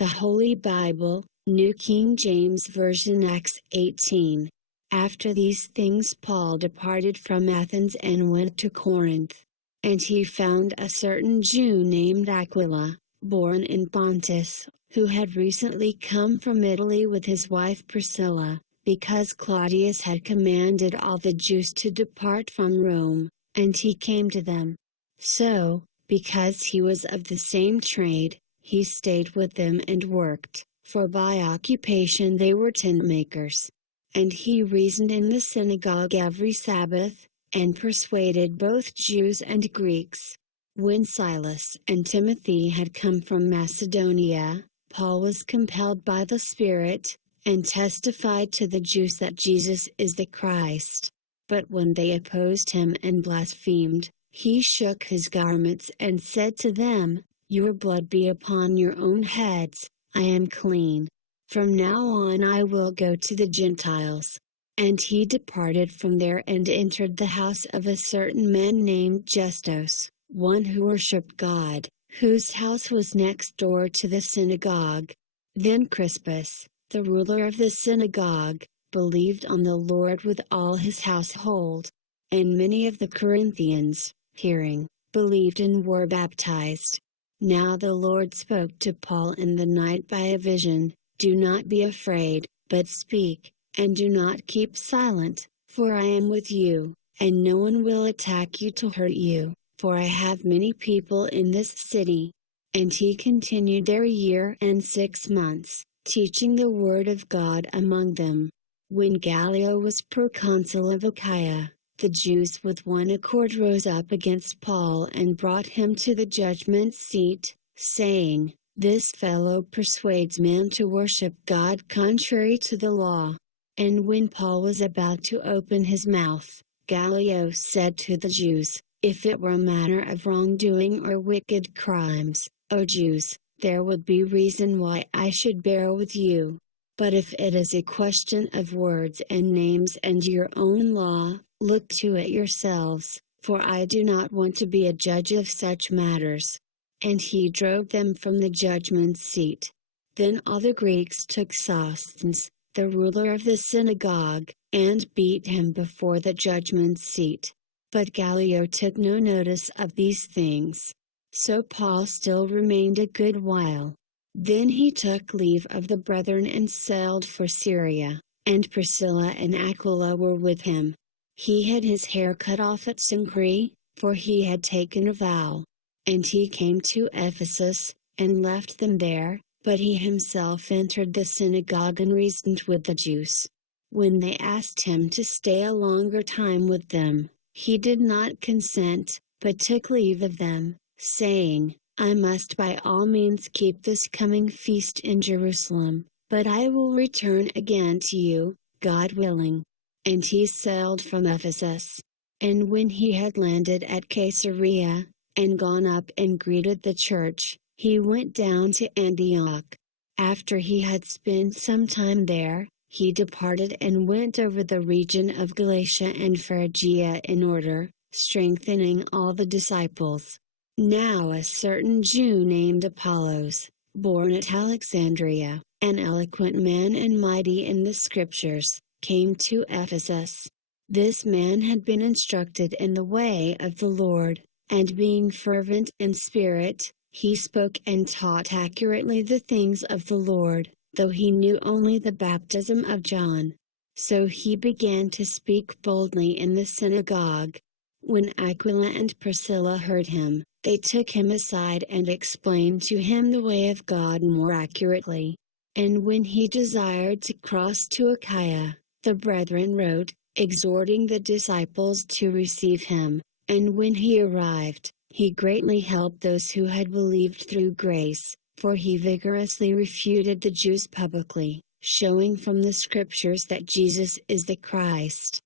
The Holy Bible, New King James Version Acts 18. After these things Paul departed from Athens and went to Corinth. And he found a certain Jew named Aquila, born in Pontus, who had recently come from Italy with his wife Priscilla, because Claudius had commanded all the Jews to depart from Rome, and he came to them. So, because he was of the same trade, he stayed with them and worked, for by occupation they were tent makers. And he reasoned in the synagogue every Sabbath, and persuaded both Jews and Greeks. When Silas and Timothy had come from Macedonia, Paul was compelled by the Spirit, and testified to the Jews that Jesus is the Christ. But when they opposed him and blasphemed, he shook his garments and said to them, "Your blood be upon your own heads, I am clean. From now on I will go to the Gentiles." And he departed from there and entered the house of a certain man named Justus, one who worshipped God, whose house was next door to the synagogue. Then Crispus, the ruler of the synagogue, believed on the Lord with all his household. And many of the Corinthians, hearing, believed and were baptized. Now the Lord spoke to Paul in the night by a vision, "Do not be afraid, but speak, and do not keep silent, for I am with you, and no one will attack you to hurt you, for I have many people in this city." And he continued there 1 year and 6 months, teaching the word of God among them. When Gallio was proconsul of Achaia, the Jews with one accord rose up against Paul and brought him to the judgment seat, saying, "This fellow persuades men to worship God contrary to the law." And when Paul was about to open his mouth, Gallio said to the Jews, "If it were a matter of wrongdoing or wicked crimes, O Jews, there would be reason why I should bear with you. But if it is a question of words and names and your own law, look to it yourselves, for I do not want to be a judge of such matters." And he drove them from the judgment seat. Then all the Greeks took Sosthenes, the ruler of the synagogue, and beat him before the judgment seat. But Gallio took no notice of these things. So Paul still remained a good while. Then he took leave of the brethren and sailed for Syria, and Priscilla and Aquila were with him. He had his hair cut off at Cenchreae, for he had taken a vow. And he came to Ephesus, and left them there, but he himself entered the synagogue and reasoned with the Jews. When they asked him to stay a longer time with them, he did not consent, but took leave of them, saying, "I must by all means keep this coming feast in Jerusalem, but I will return again to you, God willing." And he sailed from Ephesus. And when he had landed at Caesarea, and gone up and greeted the church, he went down to Antioch. After he had spent some time there, he departed and went over the region of Galatia and Phrygia in order, strengthening all the disciples. Now a certain Jew named Apollos, born at Alexandria, an eloquent man and mighty in the Scriptures, came to Ephesus. This man had been instructed in the way of the Lord, and being fervent in spirit, he spoke and taught accurately the things of the Lord, though he knew only the baptism of John. So he began to speak boldly in the synagogue. When Aquila and Priscilla heard him, they took him aside and explained to him the way of God more accurately. And when he desired to cross to Achaia, the brethren wrote, exhorting the disciples to receive him, and when he arrived, he greatly helped those who had believed through grace, for he vigorously refuted the Jews publicly, showing from the Scriptures that Jesus is the Christ.